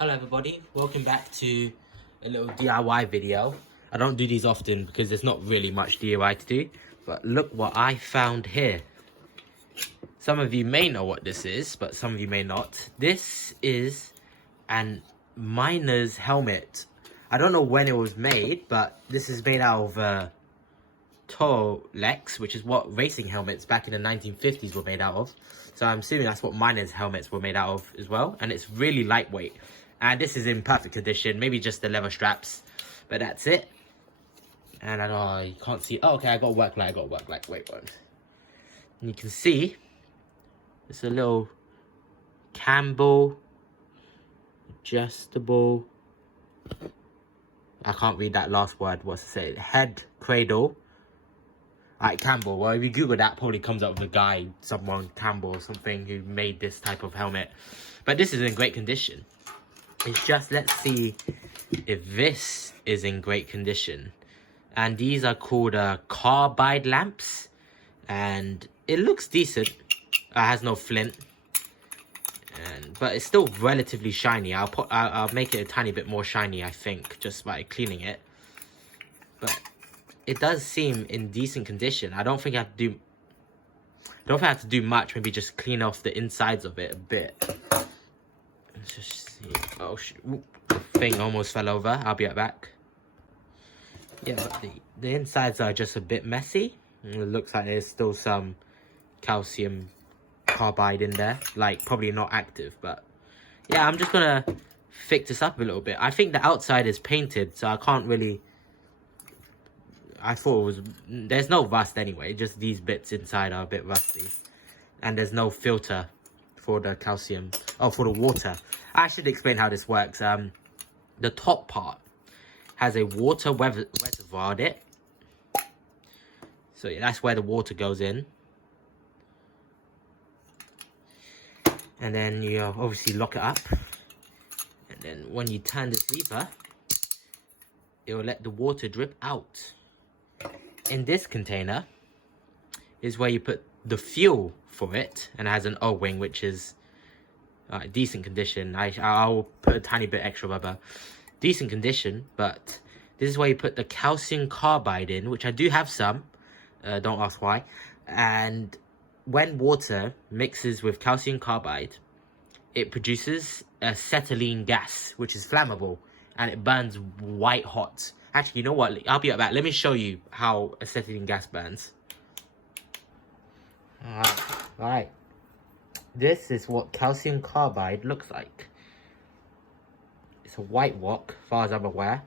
Hello everybody, welcome back to a little DIY video. I don't do these often because there's not really much DIY to do, but look what I found here. Some of you may know what this is, but some of you may not. This is an miner's helmet. I don't know when it was made, but this is made out of Tolex, which is what racing helmets back in the 1950s were made out of. So I'm assuming that's what miners' helmets were made out of as well. And it's really lightweight. And this is in perfect condition, maybe just the leather straps, but that's it. And I know you can't see. Oh, okay, I got a work light. Wait one. And you can see it's a little Campbell adjustable. I can't read that last word. What's it say? Head cradle. Alright, Campbell. Well, if you Google that, probably comes up with a guy, someone Campbell or something, who made this type of helmet. But this is in great condition. It's just, let's see if this is in great condition. And these are called Carbide lamps. And it looks decent. It has no flint. But it's still relatively shiny. I'll make it a tiny bit more shiny, I think, just by cleaning it. But it does seem in decent condition. I don't think I have to do much. Maybe just clean off the insides of it a bit. Let's just see. Oh shit! The thing almost fell over. I'll be right back. Yeah, but the insides are just a bit messy. It looks like there's still some calcium carbide in there. Like, probably not active, but yeah, I'm just gonna fix this up a little bit. I think the outside is painted, so I can't really. I thought it was. There's no rust anyway. Just these bits inside are a bit rusty, and there's no filter for the calcium. Oh, for the water. I should explain how this works. The top part has a water reservoir on it. So yeah, that's where the water goes in. And then you obviously lock it up. And then when you turn this lever, it will let the water drip out. In this container is where you put the fuel for it, and it has an O-ring, which is decent condition. I'll put a tiny bit extra rubber. Decent condition, but this is where you put the calcium carbide in, which I do have some. Don't ask why. And when water mixes with calcium carbide, it produces acetylene gas, which is flammable, and it burns white hot. Actually, you know what? I'll be right back. Let me show you how acetylene gas burns. Alright. This is what calcium carbide looks like. It's a white rock, as far as I'm aware.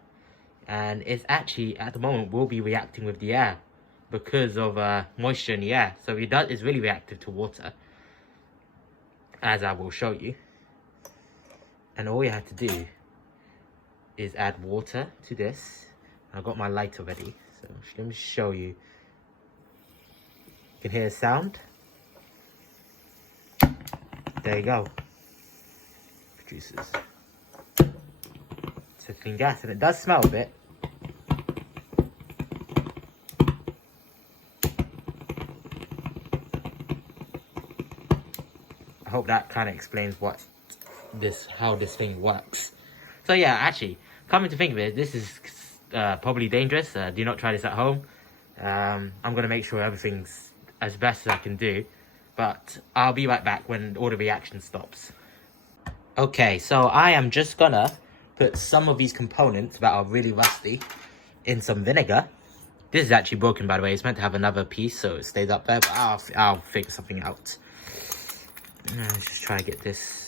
And it's actually, at the moment, will be reacting with the air because of moisture in the air. So it's really reactive to water, as I will show you. And all you have to do is add water to this. I've got my lighter ready, so let me show you. You can hear the sound. There you go. Produces acetylene gas, and it does smell a bit. I hope that kind of explains how this thing works. So yeah, actually, coming to think of it, this is probably dangerous. Do not try this at home. I'm gonna make sure everything's as best as I can do. But I'll be right back when all the reaction stops. Okay, so I am just gonna put some of these components that are really rusty in some vinegar. This is actually broken, by the way. It's meant to have another piece, so it stays up there. But I'll figure something out. Let's just try to get this.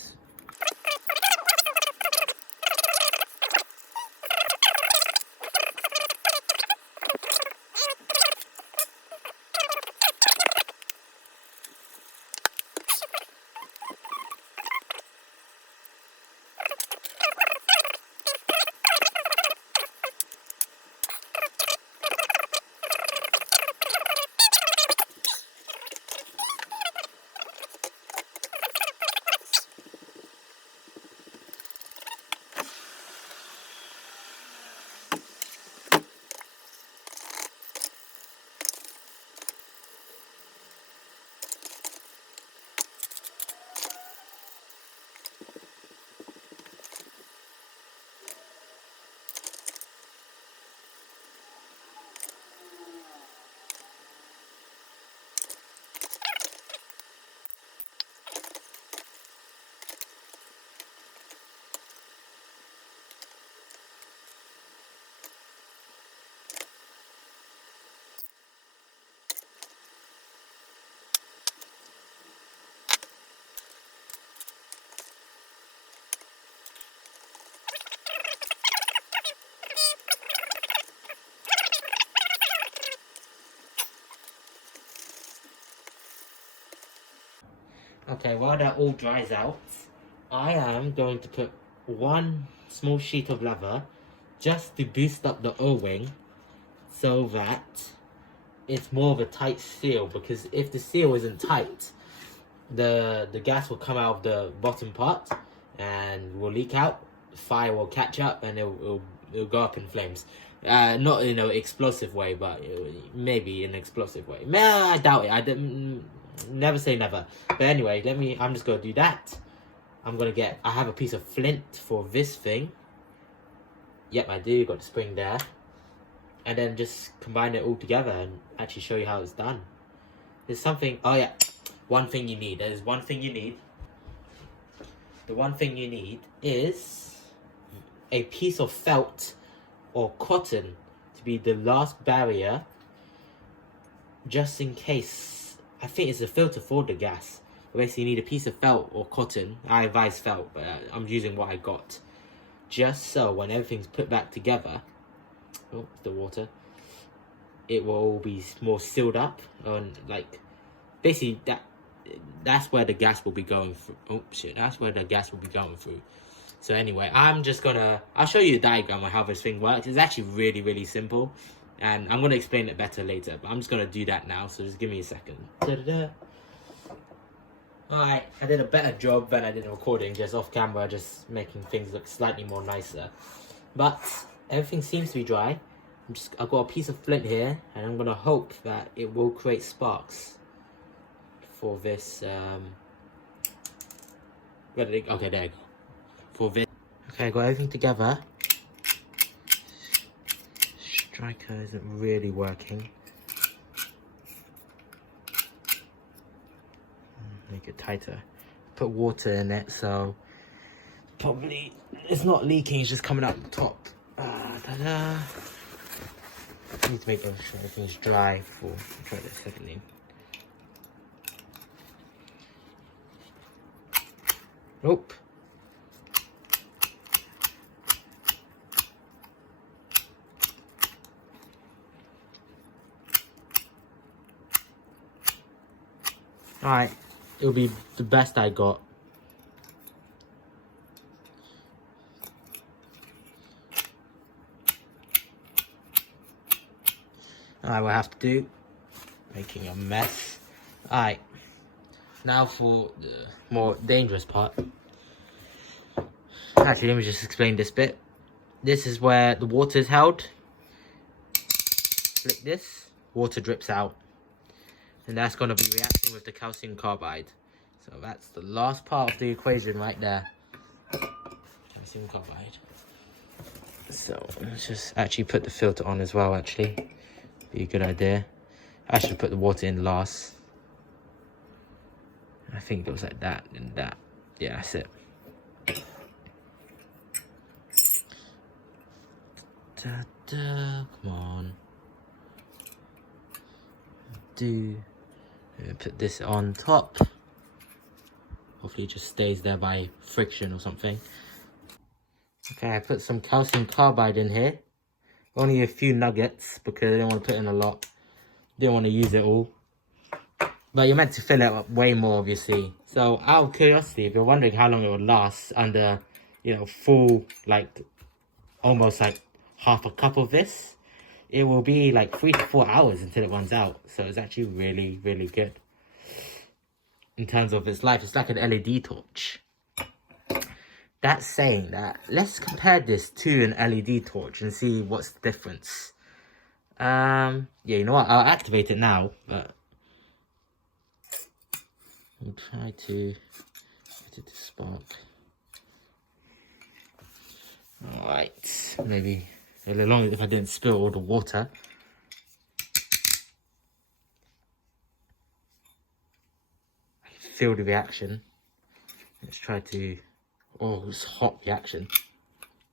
Okay, while that all dries out, I am going to put one small sheet of lava just to boost up the O-ring so that it's more of a tight seal, because if the seal isn't tight, the gas will come out of the bottom part and will leak out, fire will catch up, and it'll go up in flames. Not in an explosive way, but maybe in an explosive way. I doubt it. I didn't. Never say never. But anyway, I'm just gonna do that. I have a piece of flint for this thing. Yep, I do. Got the spring there. And then just combine it all together and actually show you how it's done. There's something. Oh yeah, one thing you need. There's one thing you need. The one thing you need is a piece of felt or cotton to be the last barrier, just in case. I think it's a filter for the gas. Basically, you need a piece of felt or cotton. I advise felt, but I'm using what I got. Just so when everything's put back together, oh, the water, it will all be more sealed up, and like, basically that's where the gas will be going through. Oh shit, that's where the gas will be going through. So anyway, I'll show you a diagram of how this thing works. It's actually really, really simple. And I'm going to explain it better later. But I'm just going to do that now. So just give me a second. Alright, I did a better job than I did in recording. Just off camera, just making things look slightly more nicer. But everything seems to be dry. I've got a piece of flint here. And I'm going to hope that it will create sparks for this. Okay, there you go. For this. Okay, I got everything together. Striker isn't really working. Make it tighter. Put water in it, so probably it's not leaking, it's just coming out the top. Need to make sure everything's dry before I try this secondly. Nope. Alright, it'll be the best I got. Alright, we'll have to do. Making a mess. Alright, now for the more dangerous part. Actually, let me just explain this bit. This is where the water is held. Flick this, water drips out. And that's going to be reacting with the calcium carbide. So that's the last part of the equation right there. Calcium carbide. So let's just actually put the filter on as well, actually. Be a good idea. I should put the water in last. I think it goes like that and that. Yeah, that's it. Come on. Put this on top. Hopefully it just stays there by friction or something. Okay, I put some calcium carbide in here. Only a few nuggets because I didn't want to put in a lot. Didn't want to use it all. But you're meant to fill it up way more, obviously. So out of curiosity, if you're wondering how long it will last under, full, like, almost like half a cup of this, it will be like 3 to 4 hours until it runs out. So it's actually really, really good. In terms of its life, it's like an LED torch. That's saying that, let's compare this to an LED torch and see what's the difference. Yeah, you know what? I'll activate it now, but I'll try to get it to spark. Alright, maybe a little longer if I didn't spill all the water. I can feel the reaction. Let's try to... Oh, it's hot reaction.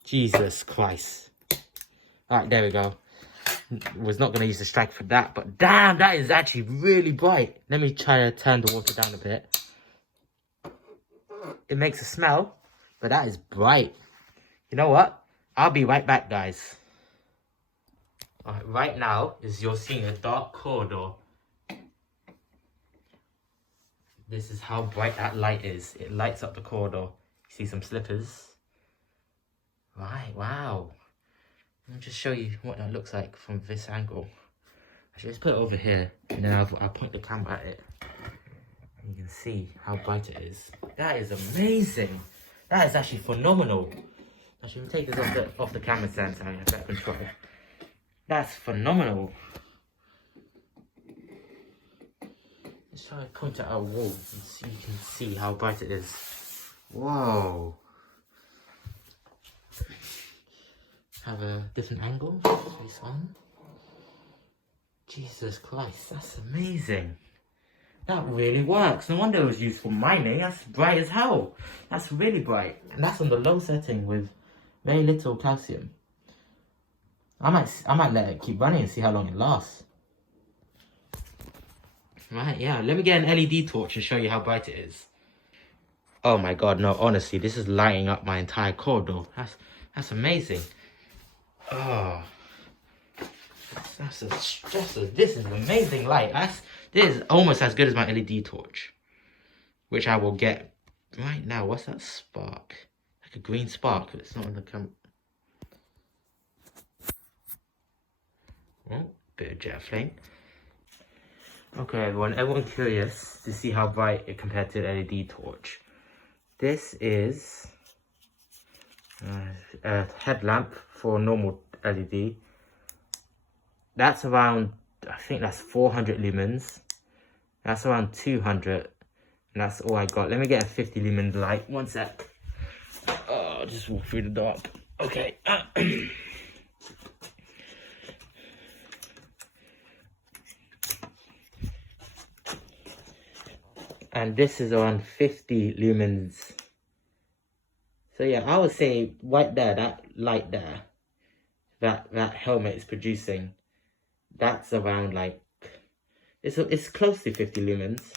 Jesus Christ. Alright, there we go. Was not going to use the strike for that, but damn, that is actually really bright. Let me try to turn the water down a bit. It makes a smell, but that is bright. You know what? I'll be right back, guys. Alright, right now is you're seeing a dark corridor. This is how bright that light is. It lights up the corridor. You see some slippers. Right, wow. Let me just show you what that looks like from this angle. Actually, let's put it over here, and then I'll point the camera at it. And you can see how bright it is. That is amazing. That is actually phenomenal. Actually, we'll take this off the camera stand so I have better control. That's phenomenal. Let's try to point at our wall and so you can see how bright it is. Whoa. Have a different angle. Face on. Jesus Christ, that's amazing. That really works. No wonder it was used for mining. That's bright as hell. That's really bright. And that's on the low setting with very little calcium. I might let it keep running and see how long it lasts. Right, yeah. Let me get an LED torch and show you how bright it is. Oh my god, no, honestly, this is lighting up my entire corridor. That's amazing. Oh. This is amazing light. This is almost as good as my LED torch, which I will get right now. What's that spark? Like a green spark. It's not on the camera. Oh, bit of jet flame. Okay, everyone curious to see how bright it compared to the LED torch. This is a headlamp for normal LED. That's around, I think that's 400 lumens. That's around 200. And that's all I got. Let me get a 50 lumen light. One sec. Oh, I'll just walk through the dark. Okay. And this is around 50 lumens. So yeah, I would say right there, that light there, that helmet is producing, that's around like, it's close to 50 lumens.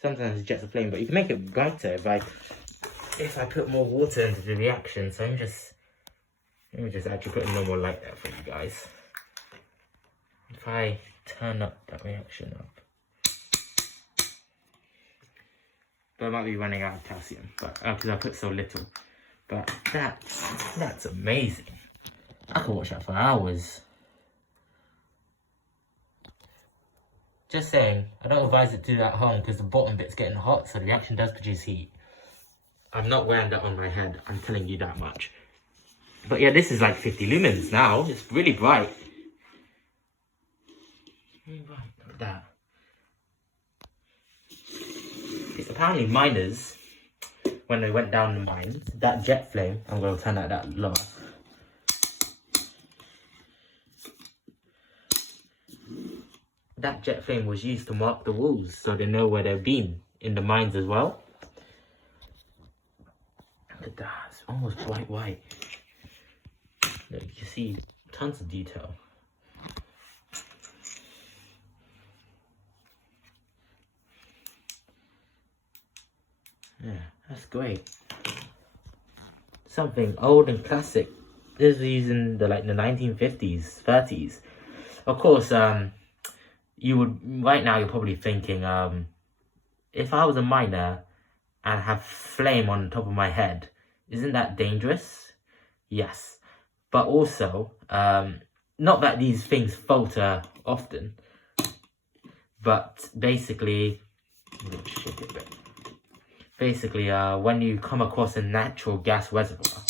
Sometimes it's jets of flame, but you can make it brighter if I put more water into the reaction. So let me just actually put a normal light there for you guys. If I turn up that reaction up. But I might be running out of calcium, but because I put so little. But that's amazing. I could watch that for hours. Just saying, I don't advise it to do that at home because the bottom bit's getting hot, so the reaction does produce heat. I'm not wearing that on my head, I'm telling you that much. But yeah, this is like 50 lumens now. It's really bright. Really bright, look at that. Apparently miners, when they went down the mines, that jet flame, I'm going to turn that low. That jet flame was used to mark the walls so they know where they've been in the mines as well. Look at that, it's almost bright white. Look, you can see tons of detail. Yeah, that's great. Something old and classic. This is using the 1950s, 30s. Of course, you would right now you're probably thinking, if I was a miner and have flame on top of my head, isn't that dangerous? Yes, but also not that these things falter often, but basically, when you come across a natural gas reservoir,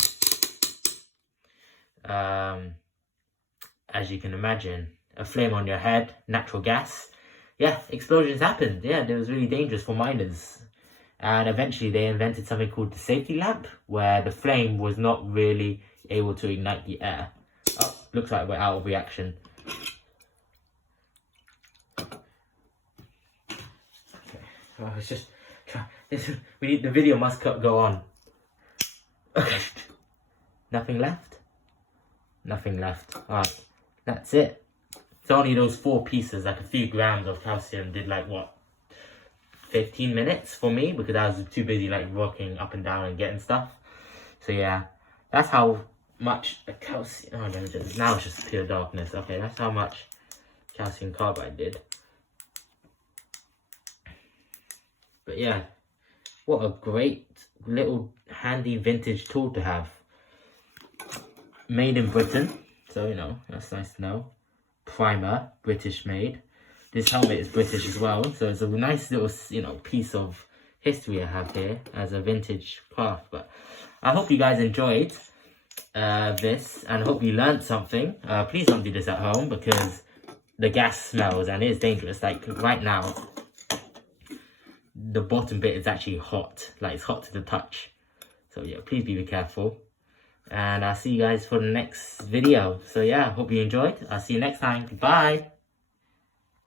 as you can imagine, a flame on your head, natural gas, yeah, explosions happened. Yeah, it was really dangerous for miners. And eventually they invented something called the safety lamp, where the flame was not really able to ignite the air. Oh, looks like we're out of reaction. Okay, so I was just the video must go on. Okay. Nothing left? Nothing left. Alright, that's it. So only those 4 pieces, like a few grams of calcium, did like what? 15 minutes for me, because I was too busy like walking up and down and getting stuff. So yeah, that's how much the calcium, oh no, now it's just pure darkness. Okay, that's how much calcium carbide did. But yeah, what a great little handy vintage tool to have. Made in Britain, so you know, that's nice to know. Primer, British made. This helmet is British as well, so it's a nice little, you know, piece of history I have here as a vintage craft. But I hope you guys enjoyed this, and I hope you learned something. Please don't do this at home, because the gas smells and it is dangerous. Like right now, the bottom bit is actually hot, like it's hot to the touch. So yeah, please be careful. And I'll see you guys for the next video. So yeah, hope you enjoyed. I'll see you next time. Bye.